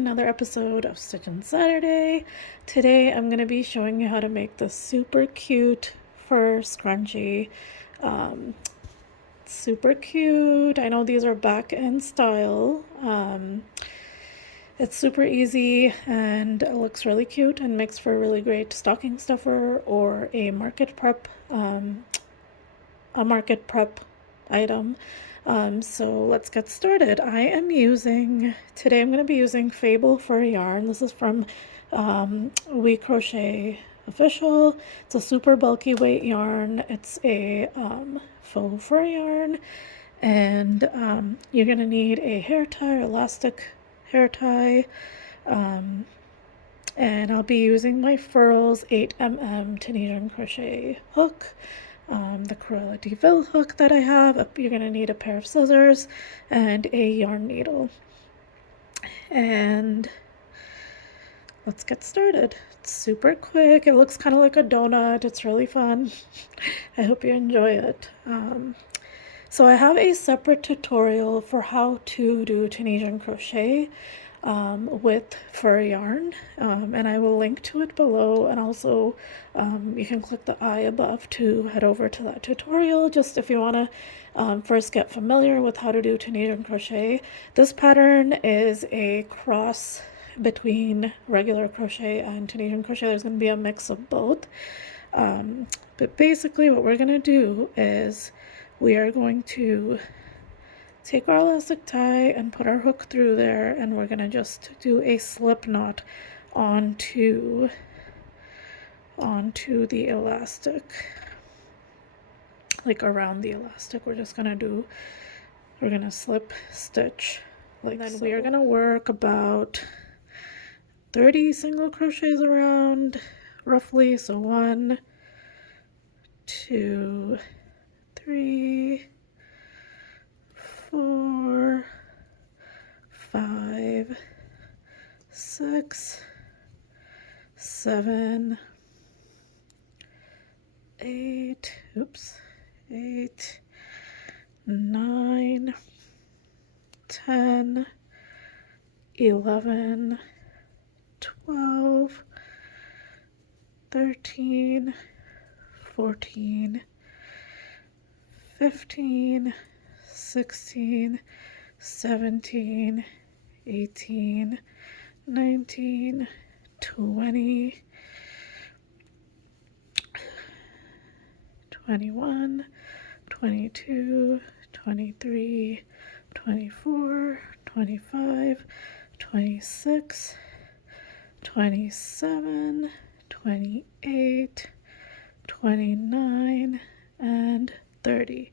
another episode of Stitch on Saturday. Today I'm going to be showing you how to make this super cute fur scrunchie. Super cute. I know these are back in style. It's super easy and it looks really cute and makes for a really great stocking stuffer or a market prep item. So let's get started. Today I'm going to be using Fable for yarn. This is from We Crochet Official. It's a super bulky weight yarn. It's a faux fur yarn, and you're going to need a hair tie or elastic hair tie. And I'll be using my Furls 8mm Tunisian crochet hook. The Cruella Deville hook that I have. You're going to need a pair of scissors and a yarn needle. And let's get started. It's super quick. It looks kind of like a donut. It's really fun. I hope you enjoy it. So I have a separate tutorial for how to do Tunisian crochet with fur yarn, and I will link to it below, and also you can click the I above to head over to that tutorial just if you want to first get familiar with how to do Tunisian crochet. This pattern is a cross between regular crochet and Tunisian crochet. There's going to be a mix of both, but basically what we're going to do is we are going to take our elastic tie and put our hook through there, and we're going to just do a slip knot onto the elastic, like around the elastic. We're going to slip stitch like that. Then we are going to work about 30 single crochets around roughly. So 1, 2, 3, 4, 5, 6, 7, 8, 9, 10, 11, 12, 13, 14, 15, 16, 17, 18, 19, 20, 21, 22, 23, 24, 25, 26, 27, 28, 29, and 30.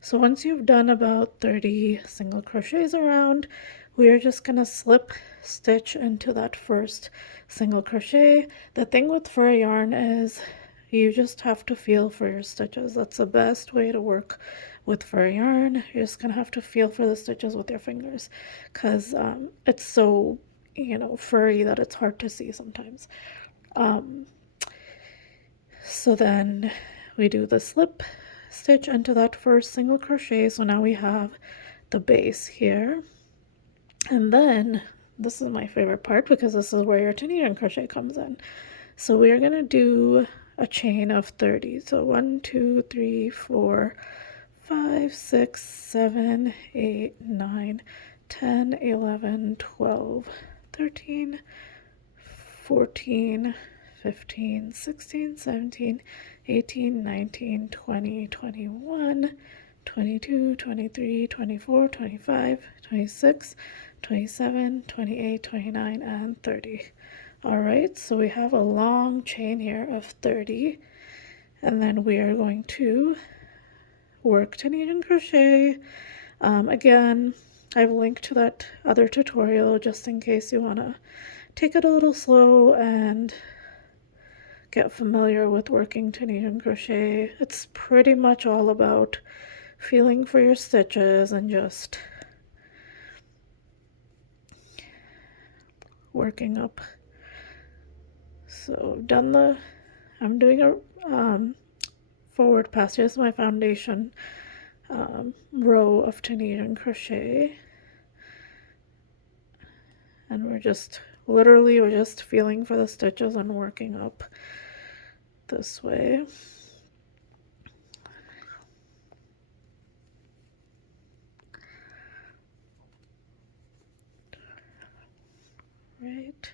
So once you've done about 30 single crochets around, we are just going to slip stitch into that first single crochet. The thing with fur yarn is you just have to feel for your stitches. That's the best way to work with fur yarn. You're just going to have to feel for the stitches with your fingers because it's so, furry that it's hard to see sometimes. So then we do the slip stitch into that first single crochet. So now we have the base here, and then this is my favorite part because this is where your Tunisian crochet comes in. So we are going to do a chain of 30. So 1, 2, 3, 4, 5, 6, 7, 8, 9, 10, 11, 12, 13, 14, 15, 16, 17, 18, 19, 20, 21, 22, 23, 24, 25, 26, 27, 28, 29, and 30. All right, so we have a long chain here of 30, and then we are going to work Tunisian crochet. Again, I've linked to that other tutorial just in case you want to take it a little slow and get familiar with working Tunisian crochet. It's pretty much all about feeling for your stitches and just working up. So I'm doing a forward pass. Here's my foundation row of Tunisian crochet. and we're just feeling for the stitches and working up this way. Right.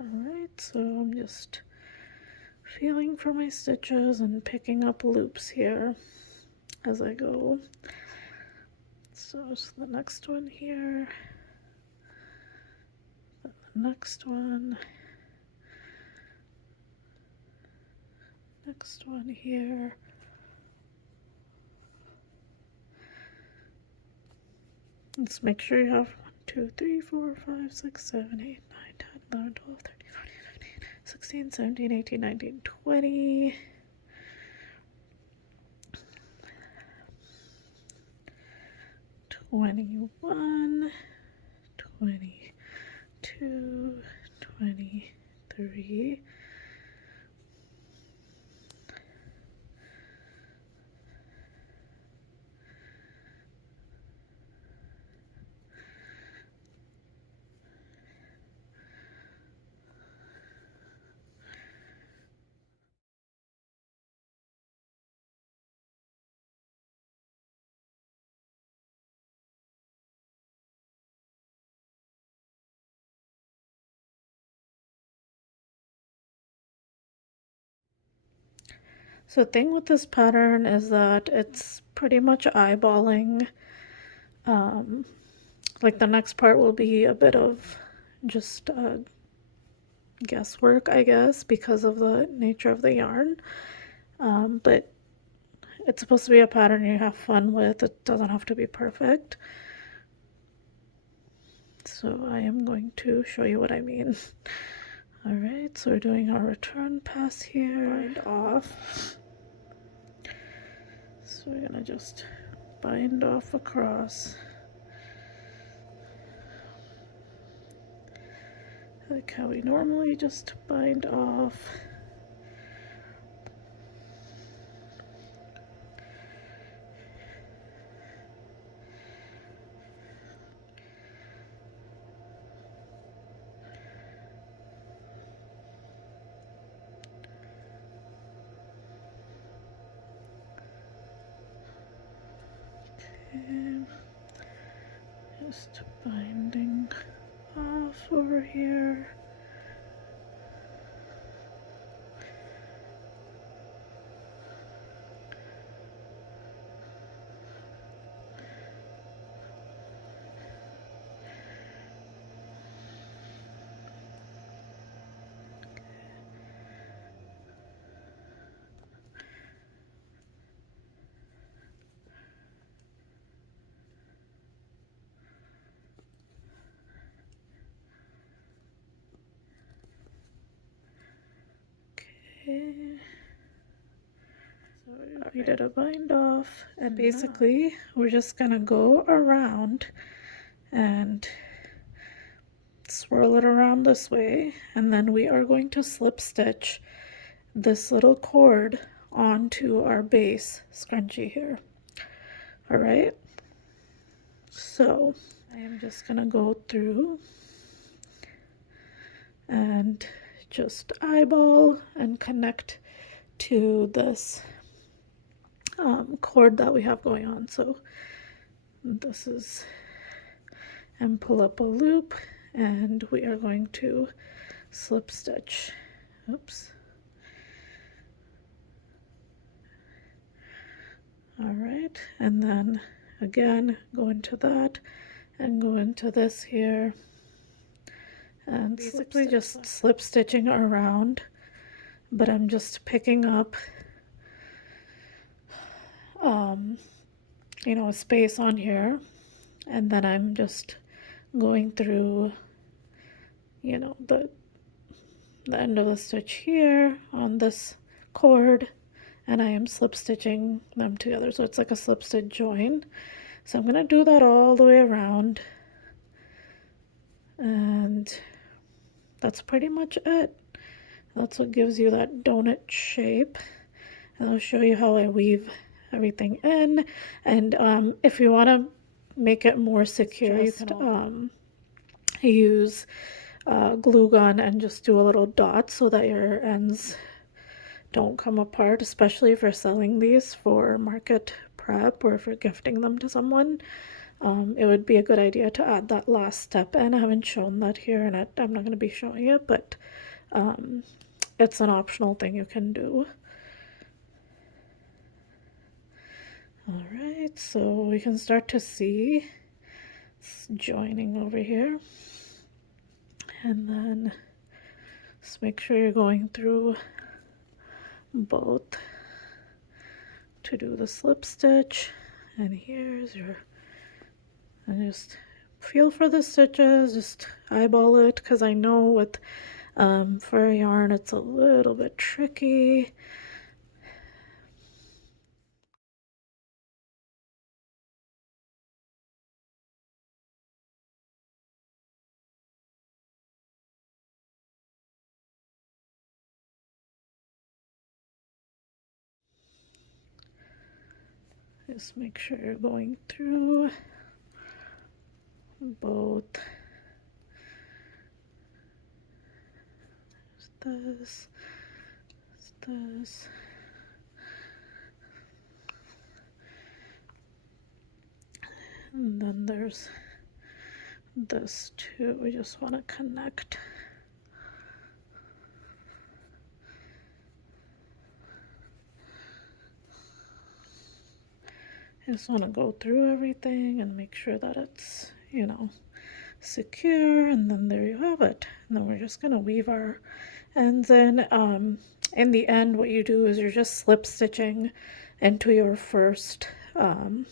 Alright, so I'm just feeling for my stitches and picking up loops here as I go. So the next one here, then the next one here. Let's make sure you have 1, 2, 3, 4, 5, 6, 7, 8, 9, 10, 11, 12, 13, 14, 15, 16, 17, 18, 19, 20. 21, 22, 23. So the thing with this pattern is that it's pretty much eyeballing. Like the next part will be a bit of just guesswork, I guess, because of the nature of the yarn. But it's supposed to be a pattern you have fun with. It doesn't have to be perfect. So I am going to show you what I mean. All right, so we're doing our return pass here. Bind off. So we're gonna just bind off across. Like how we normally just bind off. Okay. Just binding off over here. Okay. So we did a bind off, and basically we're just gonna go around and swirl it around this way, and then we are going to slip stitch this little cord onto our base scrunchie here. All right, so I am just gonna go through and just eyeball and connect to this cord that we have going on. So this is, and pull up a loop, and we are going to slip stitch. Oops. All right, and then again go into that and go into this here, and basically just slip stitching around, but I'm just picking up you know, a space on here, and then I'm just going through, you know, the end of the stitch here on this cord, and I am slip stitching them together, so it's like a slip stitch join. So I'm gonna do that all the way around, and that's pretty much it. That's what gives you that donut shape. And I'll show you how I weave everything in. And if you want to make it more secure, you can use glue gun and just do a little dot so that your ends don't come apart, especially if you're selling these for market prep or if you're gifting them to someone. It would be a good idea to add that last step in. I haven't shown that here, and I'm not going to be showing it, but it's an optional thing you can do. All right, so we can start to see it's joining over here, and then just make sure you're going through both to do the slip stitch. And here's your, and just feel for the stitches, just eyeball it, because I know with fur yarn it's a little bit tricky. Just make sure you're going through both. This, this. And then there's this too. We just want to connect. I just want to go through everything and make sure that it's, you know, secure, and then there you have it. And then we're just going to weave our ends in. In the end, what you do is you're just slip stitching into your first, you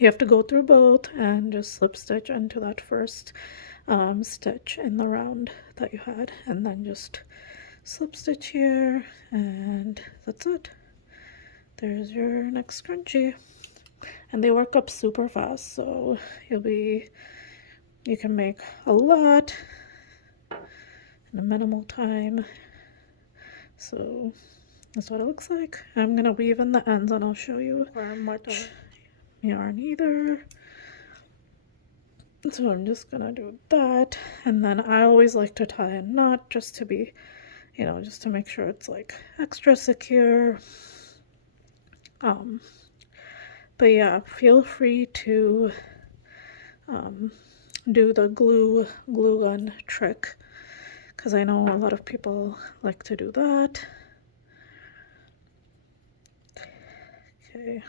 have to go through both and just slip stitch into that first stitch in the round that you had, and then just slip stitch here, and that's it. There's your next scrunchie. And they work up super fast, so you can make a lot in a minimal time. So that's what it looks like. I'm gonna weave in the ends and I'll show you much yarn either. So I'm just gonna do that, and then I always like to tie a knot just to be, you know, just to make sure it's like extra secure. But yeah, feel free to do the glue gun trick, because I know a lot of people like to do that. Okay,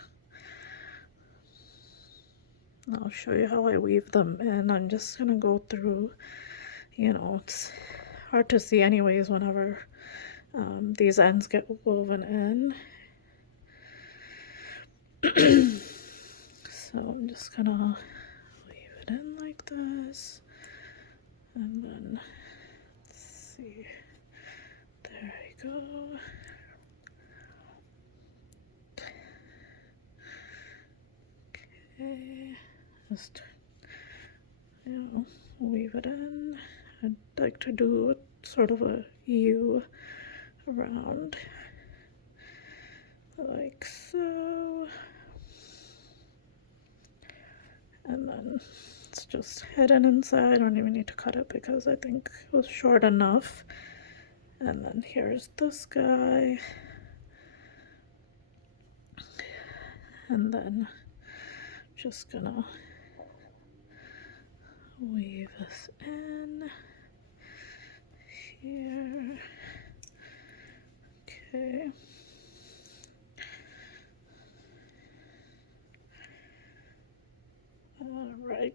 I'll show you how I weave them in. I'm just gonna go through, you know, it's hard to see anyways whenever these ends get woven in. So I'm just gonna weave it in like this, and then let's see, there we go. Okay, just, you know, weave it in. I'd like to do sort of a U around, like so. And then it's just hidden inside. I don't even need to cut it because I think it was short enough. And then here's this guy. And then just gonna weave this in here. Okay. All right.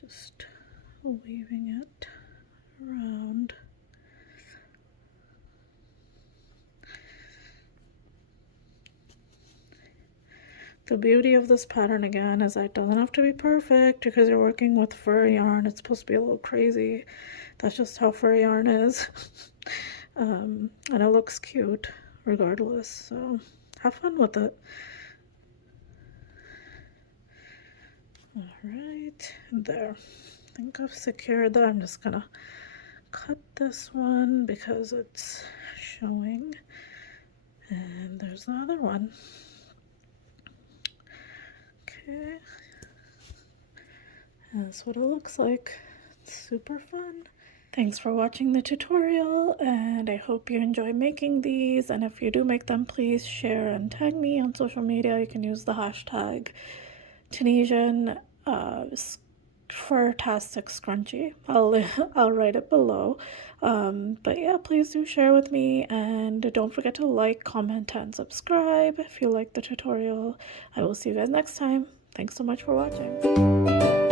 Just weaving it around. The beauty of this pattern again is that it doesn't have to be perfect because you're working with fur yarn. It's supposed to be a little crazy. That's just how fur yarn is. And it looks cute regardless, so have fun with it. Alright, there. I think I've secured that. I'm just gonna cut this one because it's showing. And there's the other one. Okay. That's what it looks like. It's super fun. Thanks for watching the tutorial, and I hope you enjoy making these. And if you do make them, please share and tag me on social media. You can use the hashtag Tunisian Furtastic Scrunchie. I'll write it below. But yeah, please do share with me, and don't forget to like, comment, and subscribe if you like the tutorial. I will see you guys next time. Thanks so much for watching.